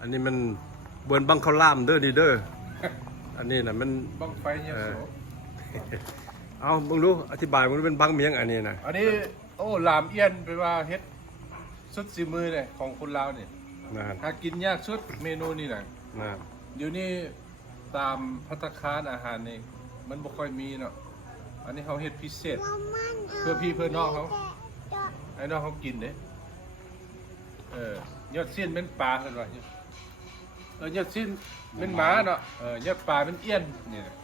อันนี้มันเบิร์นบังข้าวล่ามเด้อดีเด้ออันนี้น่ะมัน บังไฟเนี่ยโส เอามึงดูอธิบายมึงดูเป็นบังเมียงอันนี้นะ อันนี้โอ้ลามเอียนไปว่าเฮ็ดสุดสีมือเลยของคนลาวเนี่ย นั่น หากินยากสุดเมนูนี่นะ นั่น เดี๋ยวนี้ตามภัตตาคารอาหารนี่มันบ่ค่อยมีเนาะอันนี้เขาเฮ็ดพิเศษเพื่อพี่เพื่อน้องเขาไอ้น้องเขากินเด้ยอดสิ้นเป็นปลาเห็นป่ะยอดสิ้นเป็นหมาเนาะยอดปลาเป็นเอี้ยนนี่นะ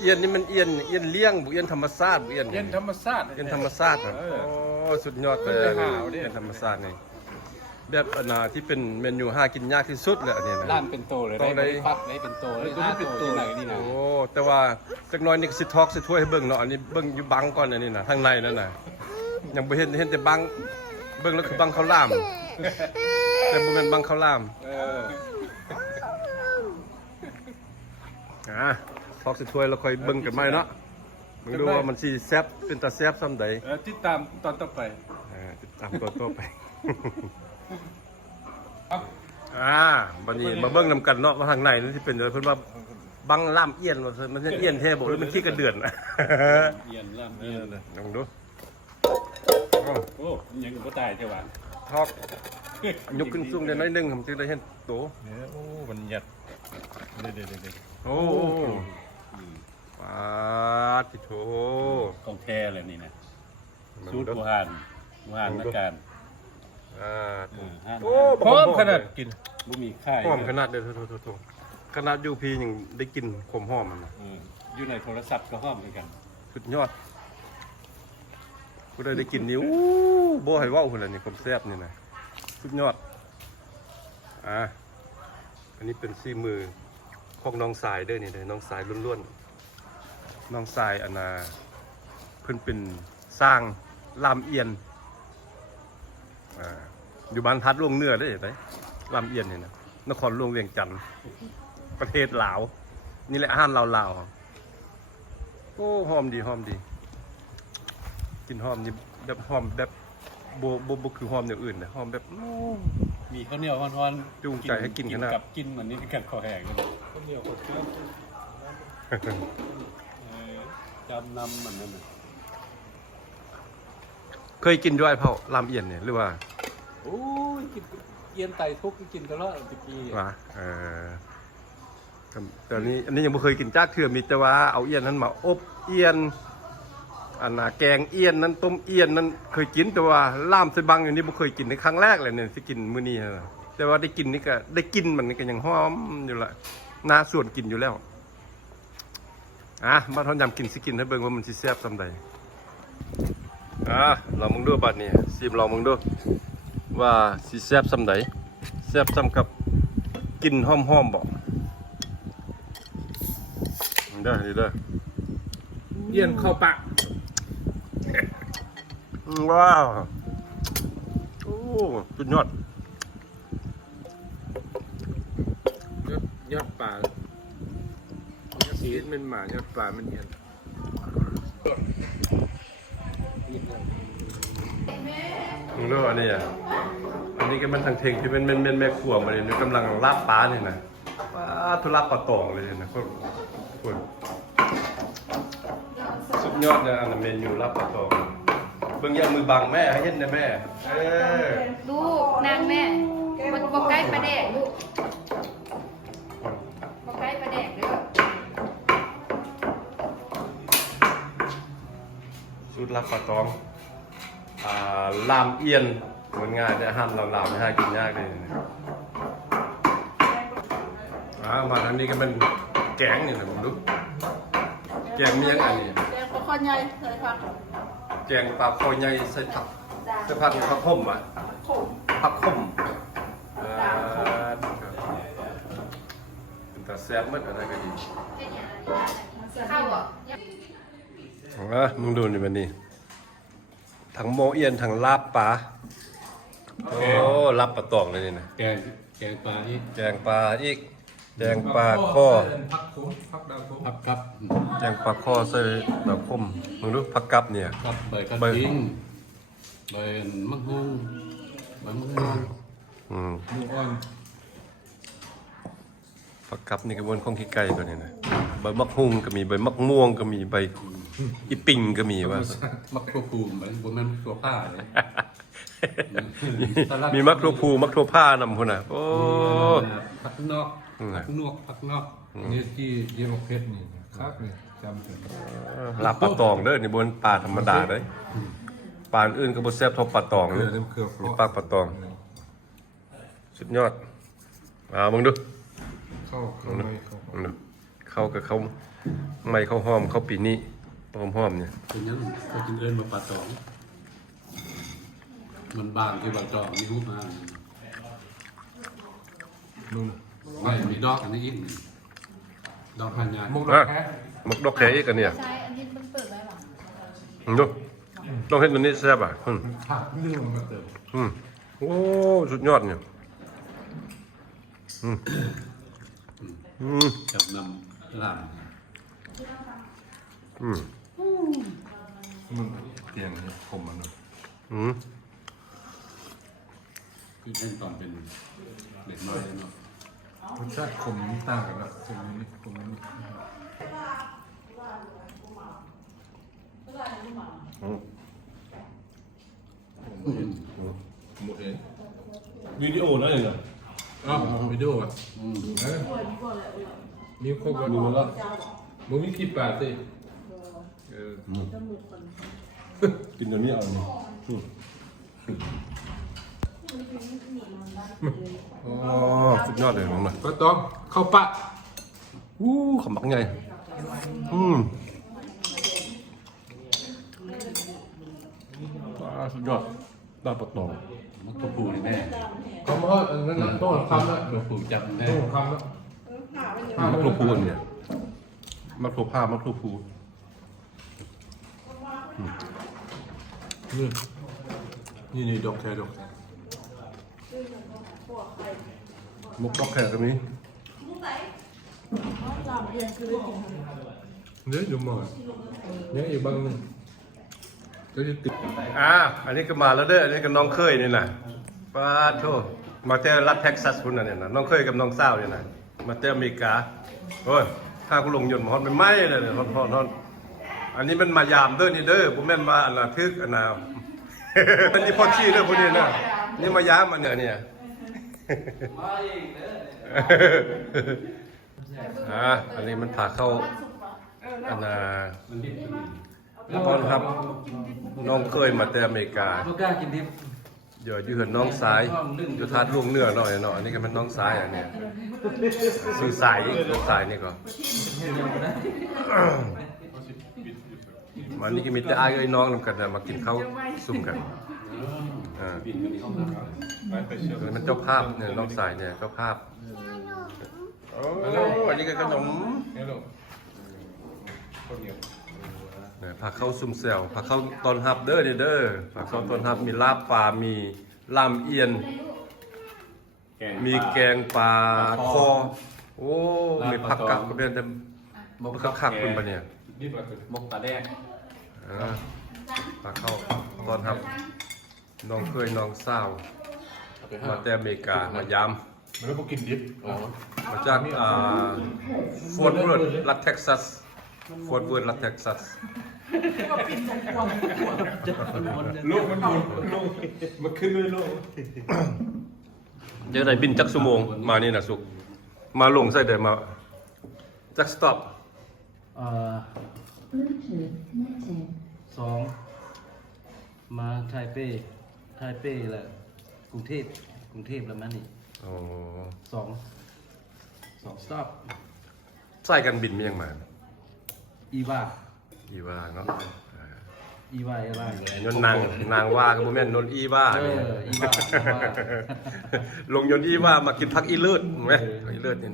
เอียนนี่มันเอียนเลี้ยงบุเอียนธรรมชาติบุเอียน เอี้ยนธรรมชาติ เอียนธรรมชาติครับโอ้สุดยอดเลย เพิ่นจะหาวดิ เอียนธรรมชาตินี่แบบอันน่ะที่เป็นเมนูหากินยากที่สุดเลยอันนี้นะ ร้านเป็นโตเลย ต้องได้ ปั๊บได้เป็นโตเลยเป็นโตไหนนี่นะ โอ้แต่ว่าจักหน้อยนี่ก็สิทอกสิถ้วยให้เบิ่งเนาะอันนี้เบิ่งอยู่บังก่อนอันนี้นะทางในนั่นน่ะยังบ่เห็นแต่บังเบิ่งแล้วคือบังข้าวหลามแต่บ่แม่นบังข้าวหลามทอกสิถ้วยแล้วค่อยเบิ่งกันใหม่เนาะมึงดูว่ามันสิแซ่บเป็นตาแซ่บส่ำใด ติดตามตอนต่อไป ติดตามตัวไป ครับ บัดนี้มาเบิ่งนำกันเนาะว่าทางในนั่นสิเป็นอะไรเพิ่นว่าบังล่ามเอียนว่ามันเอียนแท้บ่หรือมันขี้กระเดือน เอียนล่ำเอียน ลองดู โอ้ยังก็ตายใช่ป่ะ ทอกยกขึ้นสูงได้น้อยหนึงผมจึงได้เห็นโต เนี่ยโอ้มันหยัดเด็ด โอ้ปาติโถ ของแท้เลยนี่นะสูตรโบราณนักการ โอ้ พร้อมขนาดกิน บ่มีค่าย หอมขนาดเด้อโถขนาดอยู่พียังได้กินขมหอมมันนะ อยู่ในโทรศัพท์ก็ห้อมเหมือนกัน สุดยอดกูได้กินนิ้วบ่ให้เว้าพุ่นล่ะนี่ความแซ่บนี่นะสุดยอดอันนี้เป็นซีมือของน้องสายเด้อนี่เด้อน้องสายล้วนๆน้องสายอันน่ะเพิ่นเป็นสร้างลามเอียนอยู่บ้านพัดลงเหนือได้ไหมลามเอียนนี่นะนครหลวงเวียงจันทร์ประเทศลาวนี่แหละอาหารลาวๆโอ้หอมดีกินหอมนี่แบบหอมแบบโบคือหอมอย่างอื่นนะหอมแบบ มีข้าวเหนียวฮ้อนๆ จูงใจให้กินขนาด กับกินเหมือนนี้กันคอแห้งเลย คนเดียวคนเดียว จำนำเหมือนนั้น เคยกินด้วยเผาลามเอียนเนี่ยหรือว่า โอ้ยกินเอียนไตทุกกินตลอดตะกี้ ว่าแต่อันนี้ยังไม่เคยกินจ้าเถื่อมีแต่ว่าเอาเอียนนั้นมาอบเอียนอันน่ะแกงเอียนนั้นต้มเอียนนั้นเคยกินแต่ว่าล่ามใส่บังอย่างนี้ไม่เคยกินในครั้งแรกเลยเนี่ยที่กินมื้อนี้นะแต่ว่าได้กินนี่ก็ได้กินมันนี่ก็ยังหอมอยู่ละน่าส่วนกินอยู่แล้วบ้านทอนยำกินสิกินให้เบิ่งว่ามันสิแซ่บซำใดลองมึงดูบัดนี้ซิมลองมึงดูว่าสิแซ่บซำใดแซ่บซำกับกินหอมๆบ่เด้อ เอี้ยนเข้าปาก ว้าวโอ้สุดยอด ยอดปลายอดสีเป็นหมายอดปลามันเอี้ยน มึงรู้อันนี้อันนี้ก็มันทางเทงที่เป็นแม่ครัวมาเลยกำลังลาบปลาเนี่ยนะทุลาบปลาตองเลยนะคนสุดยอดนะอันนั้นเมนูลาบปลาตองเบิ่งอย่างมือบังแม่ให้เห็นนะแม่ลูกนางแม่บอกใกล้ประแดกลูกบอกใกล้ประแดกเด้อ สูตรลาบปลาตองลามเอียนเหมือนง่ายแต่อาหารลาวๆไม่หากินยากเลยมาทางนี้ก็เป็นแกงนี่นะผมดูแกงมีอย่างอันนี้ แกงปลาคอใหญ่ใส่ผัก แกงปลาคอใหญ่ใส่ผักผักขมผักขมเป็นตาแซ่บมั้ยอะไรก็ดี ข้าวอ่ะ มึงดูนี่มันนี่ทั้งโมเอียนทั้งลาบปลาโอ้ลาบปลาตองเลยนี่นะ แกงปลาอีก แกงปลาอีกแกงปลาข้อ พักคุ้มพักดาวคุ้ม ผักกับ แกงปลาข้อใส่ดอกคมมึงดูผักกับเนี่ย กับใบกระดิ่งใบมะฮุ่งใบมะฮุ่ง หมูอ่อน ผักกับนี่ก็บนข้องขี้ไก่ตัวนี้นะใบมักฮุ่งก็มีใบมักม่วงก็มีใบอีปิงก็มีว่า มักตัวภูมิมันบนมันตัวผ้าเลย มีมักทั่วภูมักทั่วผ้านำพุ่นน่ะโอ้ ผักนอกผักนอก เนี่ยที่เยี่ยมเพชรนี่ครับนี่จำถึง ลาบปลาตองเด้อนี่บนปลาธรรมดาเด้อปลาอื่นก็บ่แซ่บเท่าปลาตอง เกลื เล อย น้ำเกลือโปร ปลาตองสุดยอดมึงดู เข้าไม่เข้า มึงดูเข้ากับเขาไม่เข้าหอมเข้าปีนี้หอมเนี่ย เป็นยังก็กินเอิญมาปลาตองมันบางที่ปลาตองมีรูปมา นู่น ไม่มีดอกอันนี้อีกดอกพันยา มุกดอกแค่ หมกดอกแขอีกอันเนี่ย ใช่อันนี้มันเปิดไว้หรอ มึงดูต้องเฮ็ดตัวนี้แซ่บอ่ะ ผักเรื่องมาเติม โอ้สุดยอดเนี่ย จับนำลาม มันเตียงเนี่ยผมมัน คือเล่นตอนเป็นเด็กน้อยเนาะ รสชาติขมต่างกันละขมนี่ขมนี่ หมดเอง วิดีโอแล้วเหรอ อ้าววิดีโออ่ะนิ้วครบแล้วดูแล้วมึงมีกี่ปาสิ กินตัวนี้เอาเนี่ย อ๋อสุดยอดเลยน้องหน่อย ก็ต้องเข้าปะ ขำบักไงสุดยอดลาบปลาตอง มักตัวภูนี่แม่ เขามาอันนั้นนะต้องคำละ ตัวภูจับแม่ ต้องคำละ มักโลพูนเนี่ยมักโลผ้ามักโลพู นี่ดอกแครดอกแคร มุกดอกแขกตรงนี้ เนี่ยอยู่หมดเนี่ยอยู่บางนึงก็จะติด อันนี้ก็มาแล้วเด้ออันนี้ก็น้องเคยนี่นะป้าโทมาเจอรัฐเท็กซัสคุณน่ะเนี่ยนะน้องเคยกับน้องสาวเนี่ยนะมาเจออเมริกาโอ้ยถ้ากูลงยนต์มาฮอดไม่ไหม้เลยเนี่ยฮอดอันนี้มันมายามเด้อนี่เด้อผมแม่นมาอันน่ะทึกอันน่ะ อันนี้พ่อชี้เด้อพวกนี้นะนี่มายามมันเนี่ยอันนี้มันพาเข้าอันน่ะ มันดิบ ตอนครับน้องเคยมาแต่อเมริกา ลูกกล้ากินดิบ เดี๋ยวยืนน้องซ้ายอยู่ทัดลุงเนื้อหน่อยเนาะอันนี้ก็เป็นน้องซ้ายอันเนี้ยซื้อสายน้องซ้ายนี่ก็วันนี้ก็มีแต่อ้ายไอ้น้องนำกันนะมากินข้าวซุ่มกันมันเจ้าภาพเนี่ยน้องสายเนี่ยเจ้าภาพโอ้อันนี้ก็ขนม เนี่ยลูกคนเดียว ผักข้าวซุ่มเซลผักข้าวตอนฮับเด้อเด้อผักข้าวตอนฮับมีลาบปลามีลามเอียนมีแกงปลาคอโอ้มีผักกะก็เป็นแต่บ่คักๆคุณปะเนี่ย นี่ปลาตัว มกตาแดง ผักข้าวตอนฮับน้องเคยน้องสาวมาแต่อเมริกามายาม มันก็กินดิบ มาจากฟอร์ตเวิร์ธรัฐเท็กซัสฟอร์ตเวิร์ธรัฐเท็กซัส ลูกมันหมุนลูกมันขึ้นด้วยลูก เดี๋ยวไหนบินจักชั่วโมงมานี่นะสุกมาลงใส่เดี๋ยวมาจักสต็อป 2มาไทเป้แหละกรุงเทพแล้วมานี่ อ๋อ 2 สต็อป ใส่กันบินมียังมา อีว่า อีว่าเนาะ อีว่าอะไร ยนต์นางว่ากับโมเมนต์นนอีว่าเนี่ย อีว่า ลงยนต์อีว่ามากินพักอีเลิศไหมอีเลิศนี่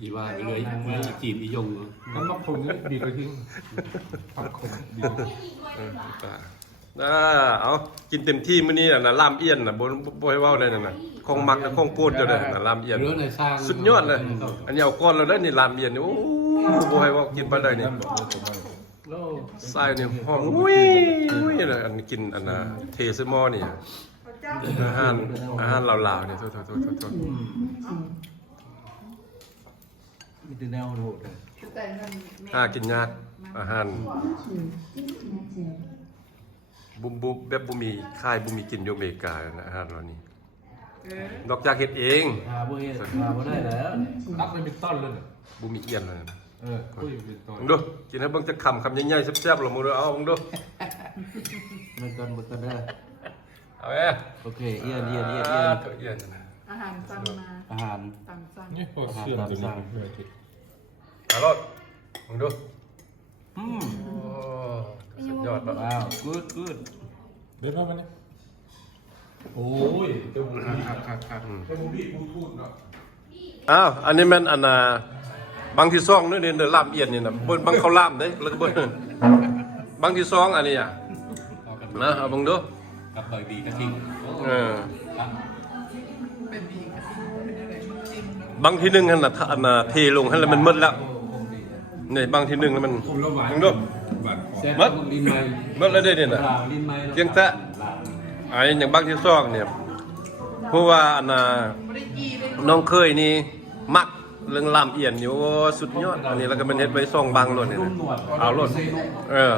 อีว่าไปเลยอีจีนอียง น้ำมันคงนี่ดีกว่าทิ้งผักขมดี เอากินเต็มที่มื้อนี้นะลามเอียนนะบ่ให้เว้าเลยนะคงมักคงพูดอยู่เลยนะลามเอียน เรื่องในสร้าง สุดยอดเลย อันนี้เอาก้อนแล้วได้นี่ลามเอียนนี่โอ้บ่ให้เว้ากินไปเลยนี่ โล ไส้เนี่ยหอมอุ้ยเลยอันกินอันน่ะเทสมอนี่ อาหารลาวๆเนี่ยโทษ มีแต่แนวโหดเลย หากินยากอาหารบุแบบบุมีค่ายบุมีกินอยู่อเมริกานะอาหารเหล่านี้นอกจากเฮ็ดเอง หาบ่เฮ็ดหาบ่ได้แล้ว รักมันเป็นต้นเลยน่ะ บุมีเอียนเลยนะ คุยเป็นต้น มึงดูกินให้เบิ่งจะคำใหญ่ๆแซ่บๆหรอมึงดูเอามึงดู มันกันได้ เอาแม่ โอเคเอียน เอียนนะ อาหารสั่งมา อาหาร ตามสั่ง นี่พวกเชื่อมตัวนี้เพื่อที่ เอารถมึงดู อื โอ้สุดยอดปะ ว้าวกูด เดินเข้ามาเนี่ยโอ้ยเจ้าบุรีครับเจ้าบุรีพูดเนาะ อ้าวอันนี้แม่นอันน่ะบางที่ซองนี่เด้อลาบเอียนนี่น่ะบางเขาลาบเด้แล้วก็เบิ่งบางที่ซองอันนี้อ่ะนะเอาเบิ่งดู กับเบอร์ดีกระทิง บางที่หนึงหั่นน่ะอันน่ะเทลงให้แล้วมันหมดแล้วนี่บางที่หนึงแล้วมัน ผมละหวาน มึงดู หวานคอ แซ่บ มัด ลิ้นไม้ หมดแล้วเด้อนี่น่ะ ลิ้นไม้ เพียงแต่ไอ้อย่างบางที่ซองเนี่ยเพราะว่าอันน่ะน้องเคยนี่มักเรื่องลามเอียนอยู่โอ้สุดยอดอันนี้แล้วก็มันเฮ็ดไว้ซองบางโลดนี่นะเอาโลดเออ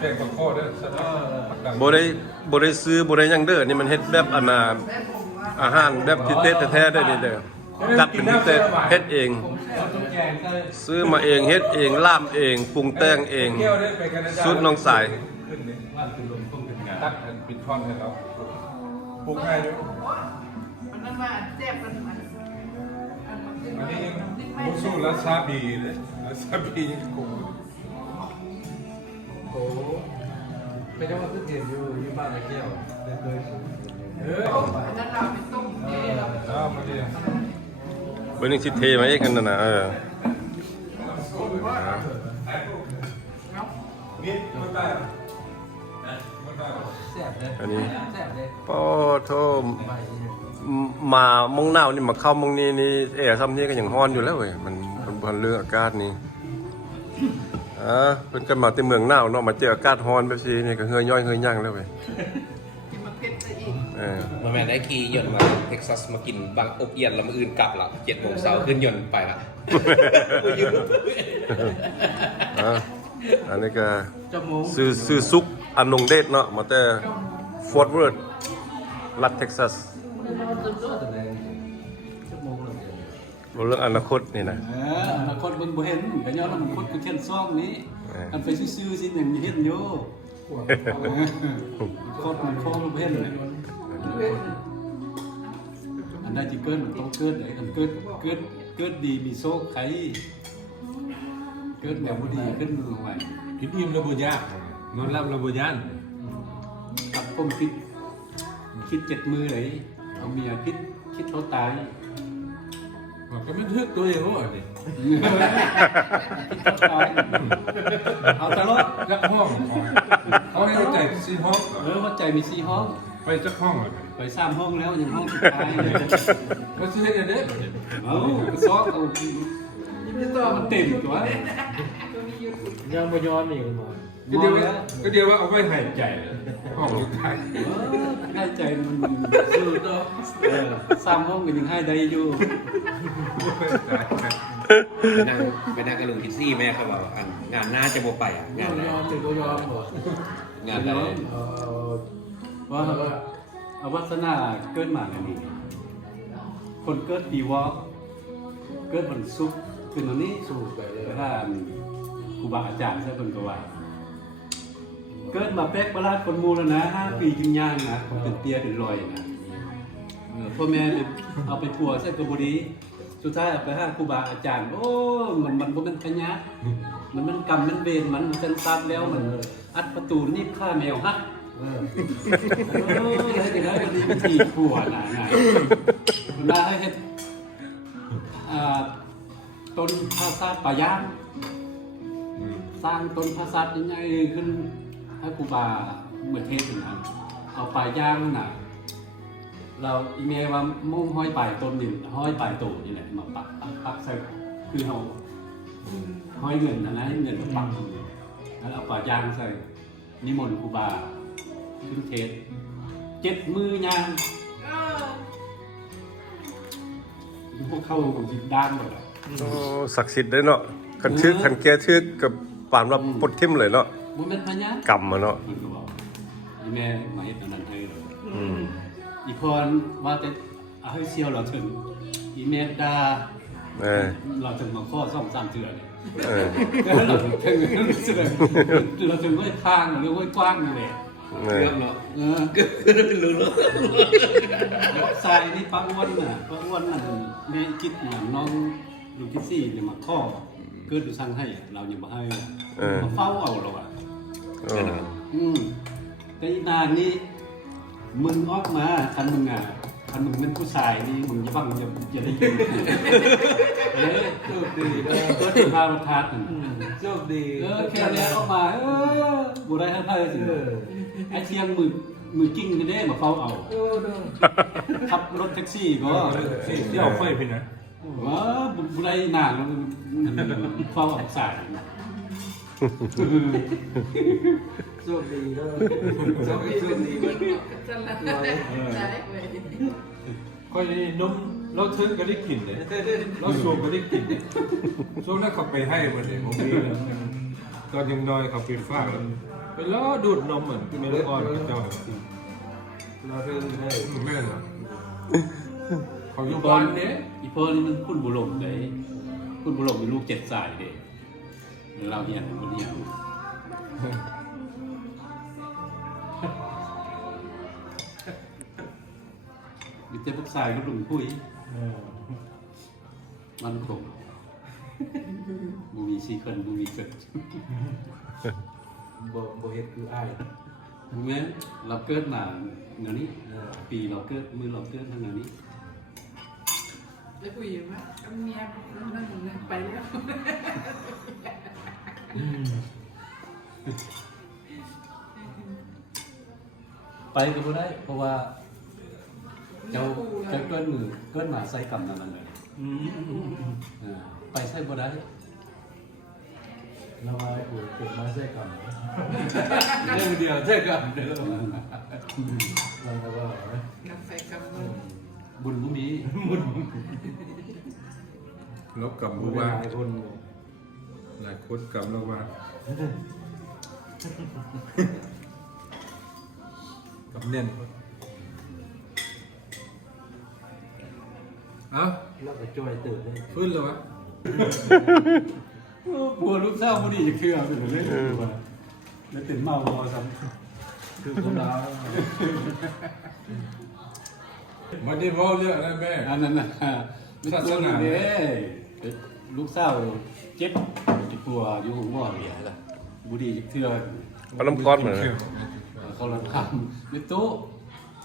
แกงปลาข้อด้วยสัตว์ดัง บ่ได้ซื้อบ่ได้หยังเด้อนี่มันเฮ็ดแบบอันน่ะอาหารแบบที่เต๊ะแท้ๆได้นี่เด้อจัดเป็นที่เต๊ะเฮ็ดเอง ซื้อมาเองเฮ็ดเองล่ามเองปรุงแต่งเอง เที่ยวได้ไปกันนะจ๊ะ สูตรน้องสาย ขึ้นเนี่ยตัดเป็นท่อนให้เราปลูกให้ด้วย มันนั่นมาแซ่บมัน อันนี้มุสูรัซาบีเลยรัซาบียังคง โอ้ไปจังหวัดที่เห็นอยู่บ้านตะแก้วเคย นั่นเราเป็นต้มเอเราเป็น อ้าวมาดิ เบิ่งสิเทมาเองกันนั่นน่ะนี่มันได้มันได้ แซ่บเลย อันนี้ แซ่บเลย ปอโทมามองหนาวนี่มาเข้ามองนี้นี่ซ้ำนี้ก็ยังฮ้อนอยู่แล้วเว้ยมันเรื่องอากาศนี่เพิ่นก็มาแต่เมืองหนาวเนาะมาเจออากาศร้อนแบบนี้นี่ก็เหือย่อยเหือย่างแล้วเว้ย กินมาเก็ตซะอีก มาแม่ได้ขี่ยนต์มาเท็กซัสมากินบางอบเอียนแล้วมื้ออื่นกลับละ7 โมงเช้าขึ้นยนต์ไปละ อันนี้ก็ จมูก ซื้อซุกอันนงเดชเนาะมาแต่ฟอร์ดเวิร์ดรัฐเท็กซัส จมูกเลย เรื่องอนาคตนี่นะ อนาคตมันบ่เห็นก็ย้อนอนาคตคือแค่นซ่องนี้อันไปซื่อๆสิอย่างนี้เห็นอยู่โคตรมันโคตรบ่เห็นเลยอันใดที่เกิดมันต้องเกิดเลยอันเกิดดีมีโชคใครเกิดแบบบ่ดีขึ้นมือใหม่ กินอิ่มแล้วบ่ยากนอนหลับแล้วบ่ย่าน กับผมคิด7 มือเลยเอาเมียคิดเขาตาย ก็ไม่ทึกตัวเองว่าดิ เอาตลอด จักห้องเขาให้ใจซีห้อง หัวใจมี4 ห้อง ไปจักห้องเลย ไป3 ห้องแล้วยังห้องสุดท้ายเลย ก็ซื้อให้เด็ก เอาซอกเอามันเต็มตัว ยังบ่ยอมอีกหมอ ก็เดียวว่าเอาไว้หายใจห้องสุดท้าย ให้ใจมันสู้ตัว3 ห้องก็ยังให้ได้อยู่ ไปนั่งกับลุงพิซซี่แม่เขาบอกอันงานหน้าจะบ่ไปอ่ะงาน ยอมถึงก็ยอมบ่ งานอะไร ว่าเอาวัฒนาเกิดมาในนี้คนเกิดปีวอกเกิดวันศุกร์คืนวันนี้ สู้ไปเลย ถ้าครูบาอาจารย์ใช่เป็นก็ว่า เกิดมาเป๊กประหลาดคนมูแล้วนะ5 ปีจึงย่างนะเขาเป็นเตี้ยเป็นรอยนะพ่อแม่เอาไปผัวใส่กระบุรีสุดท้ายเอาไปหาครูบาอาจารย์ โอ้มันบ่เป็นขยะมันกรรมมันเวรมันเป็นตัดแล้วมันอัดประตูนี่ฆ่าแมวฮักให้จะได้ก็ดีวิธีผัวนะไงได้ให้เฮ็ดต้นพาซาป่าย่างสร้างต้นพาซายังไงขึ้นให้ครูบาเหมือนเทศอย่างนั้นเอาป่าย่างน่ะเราอีเมลว่ามุ่งห้อยปลายต้นนี่ห้อยปลายตูนี่แหละมาปักใส่คือเราห้อยเงินนะเงินปักแล้วเอาป่าย่างใส่นิมนต์ครูบา ขึ้นเทศ7 มือย่างพวกเข้าของจิตด้านหมดอ่ะ โอ้ศักดิ์สิทธิ์เด้อเนาะคันชื่อคันแกชื่อกับปานว่าปลดทิ่มเลยเนาะ บ่แม่นพญาก รรมอะเนาะ มันก็บอกอีแม่มาเฮ็ดอันนั้นให้เลย อืม อีกคนว่าแต่เอาให้เซียวเราถึงอีเมดา เราถึงมาข้อซ่อม3เทื่อเนี่ย เออ แล้วเราถึงเราถึงก็ข้างหรือว่ากว้างนี่แหละ เออ ก็รู้แล้ว ทรายนี่ป้าอ้วนน่ะป้าอ้วนน่ะแม่คิดอย่างน้องลูกที่4เนี่ยมาข้อเกิดดูสั่งให้เรายังบ่ให้มาเฝ้าเอาเราอ่ะ เออ แต่อีนานนี่มึงออกมาคันมึงเป็นผู้ชายนี่มึงจะฟังอย่าได้ยินโชคดีก็ถึงพามาทัด โชคดี แค่นี้ออกมาบุได้ทั้งไทยสิไอ้เชียงมือกิ้งนี่ได้มาเฝ้าเอาขับรถแท็กซี่ก็ เที่ยวค่อยไปนะ ว่าบุได้นานแล้วเฝ้าเอาสาย โชคดีก็โชคดีก็ ค่อยนมเราเทิงก็ได้กลิ่นเลยเราสูบก็ได้กลิ่นช่วงนั้นเขาไปให้มาเลยผมมีตอนยังน้อยเขาไปฝากไปล้อดูดนมเหมือนเมลอนเจ้า เราเพิ่งให้ แม่นเขาอยู่บ้านเนี่ย อีพ่อนี่มันคุณบุหลงเลยคุณบุหลงมีลูก7 สายเด็กเราเหียนคนเดียวมีแต่พวกสายก็ลุงคุยมันคงบูมีซีเคิลบูมีเกิด บ่เฮ็ดคืออ้าย ถูกไหมเราเกิดมาเงินนี้ปีเราเกิดมือเราเกิดทั้งนั้นนี้ แล้วคุยอยู่ว่าเมียนั่นไปแล้ว ไปก็บ่ได้ เพราะว่าเจ้าเกิดมือเกิดมาใส่กรรมนั่นเลยไปใส่บ่ได้ เรามาโอ้เกิดมาใส่กัน เรื่องเดียวใช่กรรมเด้อ เราก็ว่า นักใส่กำมือ บุญบ่มี ลบกับ ห บูว่า ลายคน หลายคนกับเราว่ากับเน่นเอ้า แล้วก็จ้อยตื่นเลย ฟื้นเลยวะ ผัวลูกสาวบ่ดีจะเทื่อเป็นเลยแล้วตื่นเมาพอซ้ำ คือคนเรา มาได้บอกเรื่องอะไรแม่ อันนั้นน่ะศาสนาเด้ลูกสาวเจ็บจิปัวอยู่หัวเหียล่ะบ่ดีจะเทื่อ เอาน้ำก้อนมาเลย เขาลังทำมิตุ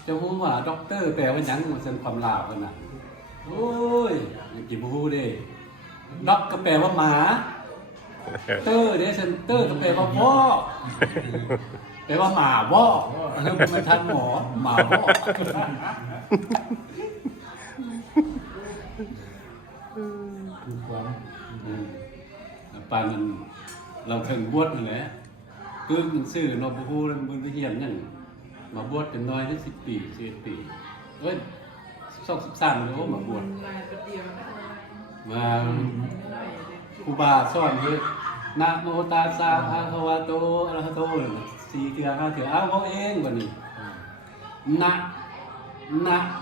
จะพูดว่าด็อกเตอร์แปลว่าหยังมันเป็นความลาวกันน่ะโอ้ยยังกินพูดเด้ด็อกก็แปลว่าหมาเตอร์เด้เซนเตอร์ก็แปลว่าพ่อแปลว่าหมาบ่ไม่ทันหมอหมาบ่ คือความ ปานนั้นเราถึงบวชนั่นแหละคือมันซื่อนบพูแล้วมันเฮียนนั่นมาบวชกันน้อยได้10 ปี11 ปีเอ้ย13แล้วมาบวช ลายประเดียวนะ มาครูบาสอนคือนะโมตัสสะภะคะวะโตอะระหะโต4 เทื่อ5 เทื่อเอาเขาเองบัดนี้นะ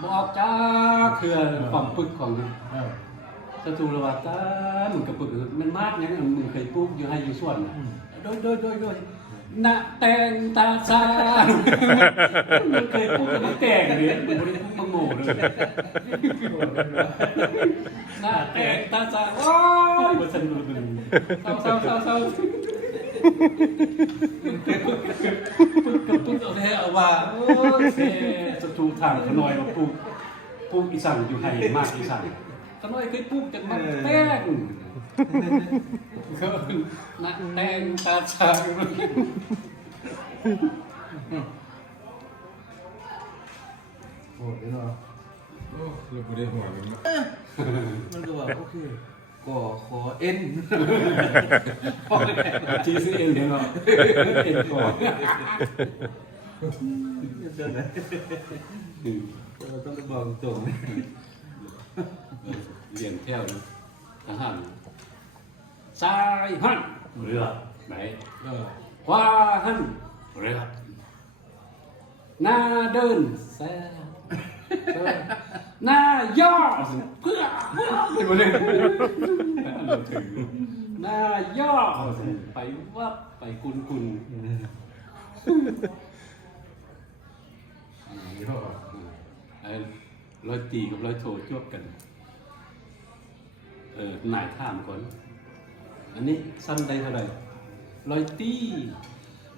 บ่ออกจ้าเทื่อความปึกของสตูระว่าตามึงก็ปึกมันมากหยังมึงเคยปลูกอยู่ให้อยู่สวนน่ะโดยนะแตงตาซามึงเคยปลูกกับแตงเนี่ยมึงบ่ได้ปลูกมะโง่เลยหน้าแตกตาสาโอ้ยมันสนุกเลยเศร้าปุ๊บเอาแท้เอาว่าโอ้ยเซ่สตูทางขน้อยมาปลูกอีสังอยู่ไห้มากอีสังขน้อยเคยปลูกจากมันแป้งหน้าแตงตาสา โอ้เดี๋ยวเนาะ โอ้เราไม่ได้หัวมันนะ มันก็ว่าโอเคก็ขอเอ็น จีซีเอ็นเดี๋ยวเนาะเอ็นก่อน เราต้องบอกตรง เรียนแถวทหารซ้ายหันเรือไหนขวาหันเรือหน้าเดินแซ่หน้าย่อเพื่อเป็นประเด็นหน้าย่อไปวับไปกุนร้อยตีกับร้อยโทจวบกันหน่ายข้ามก่อนอันนี้สั้นได้เท่าไหร่ร้อยตี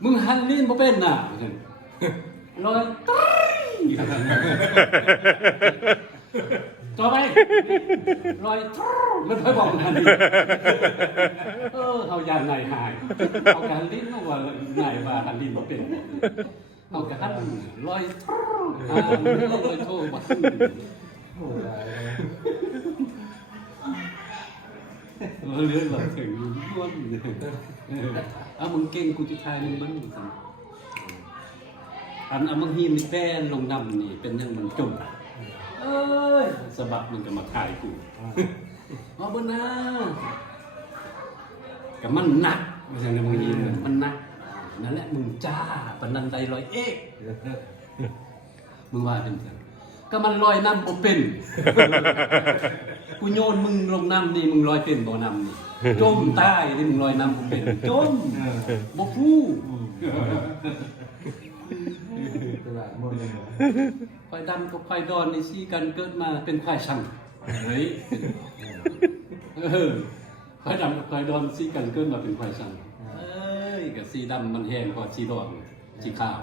มึงหันลิ้นบ่เป็นน่ะร้อยตีต่อไปร้อยทูมันค่อยบอกกันเอาอย่างไหนหายเอาการลิ้นเอาว่าไหนว่าหันลิ้นบ่เป็นเอาการหันร้อยทูร้อยโทบ่ โอ้ย เลื่อนหลังถึงล้วนเอามึงเก่งกูจะทายมึงบ้างอันเอามึงฮีมนี่แป้นลงนำนี่เป็นยังมันจุ่มเอ้ยสะบัดมันก็มาถ่ายกูเอาบนหน้ากับมันหนักไม่ใช่นะมึงฮีมมันหนักนั่นแหละมึงจ้าปนันใดลอยเอ๊ะมึงว่าเป็นยังก็มันลอยน้ำบ่เป็นกูโยนมึงลงน้ำนี่มึงลอยเป็นบ่น้ำนี่จมใต้นี่มึงลอยน้ำบ่เป็นจมบ่ฟู่ ตลาดหมดเลย ควายดำกับควายดอนนี่ซี่กันเกิดมาเป็นควายช่างเฮ้ยควายดำกับควายดอนซี่กันเกิดมาเป็นควายช่างเอ้ยกับสีดำมันแห้งกว่าสีดอนสีขาว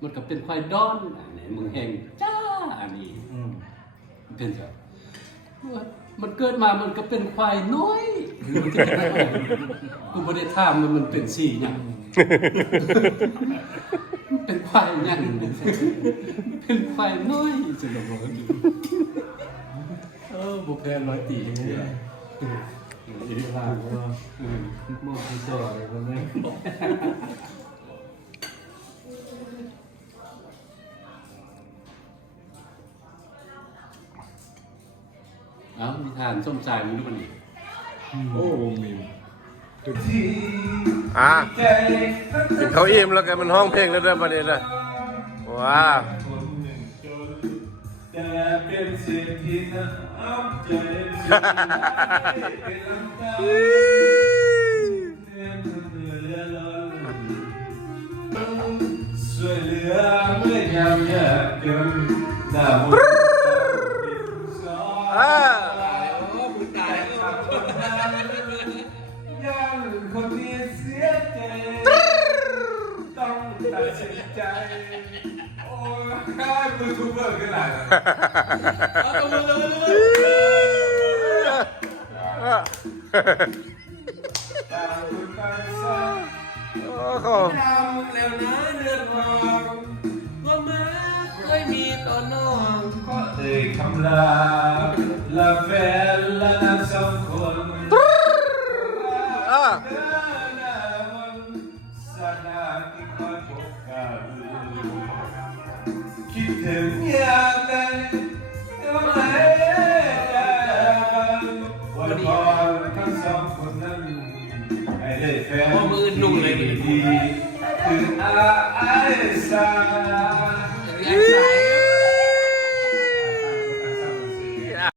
มันก็เป็นควายดอนอันนี้มึงแห้งจ้าอันนี้เป็นไงมันเกิดมามันก็เป็นควายน้อยกูไม่ได้ถามมันเป็นสีเนี่ยเป็นควายเนี่ยเป็นควายน้อยจะบอกว่าบุพเพร้อยตีเนี่ย ตลาดก็มองที่ต่อเลยคนนี้ มีทานส้มสายมึงดูมันดิ โอ้มี อ่ะกินข้าวอิ่มแล้วกันมันห้องเพลงแล้วเริ่มมาเนี่ยนะว้าว แต่เป็นสิ่งที่น้ำใจเป็นน้ำตาเนื้อล้นช่วยเหลือเมื่อยามยากจนหน้าบุญสอนยังคนนี้เสียใจต้องตัดสินใจโอ้ยข้ายูทูบเบอร์กันหลายต่างคนต่างสร้าง โอ้โห ทำแล้วนะเดือนทองว่ามาเคยมีต่อน้อง ก็เอ่ยคำลาละแฟนละนางสองคน อ่ะ เดินหน้าวันสนาที่คอยพบกันคิดถึงอย่างใดก็ไม่ได้วันพอทั้งสองคนนั้นให้ได้แฟนดีคืออาไอซา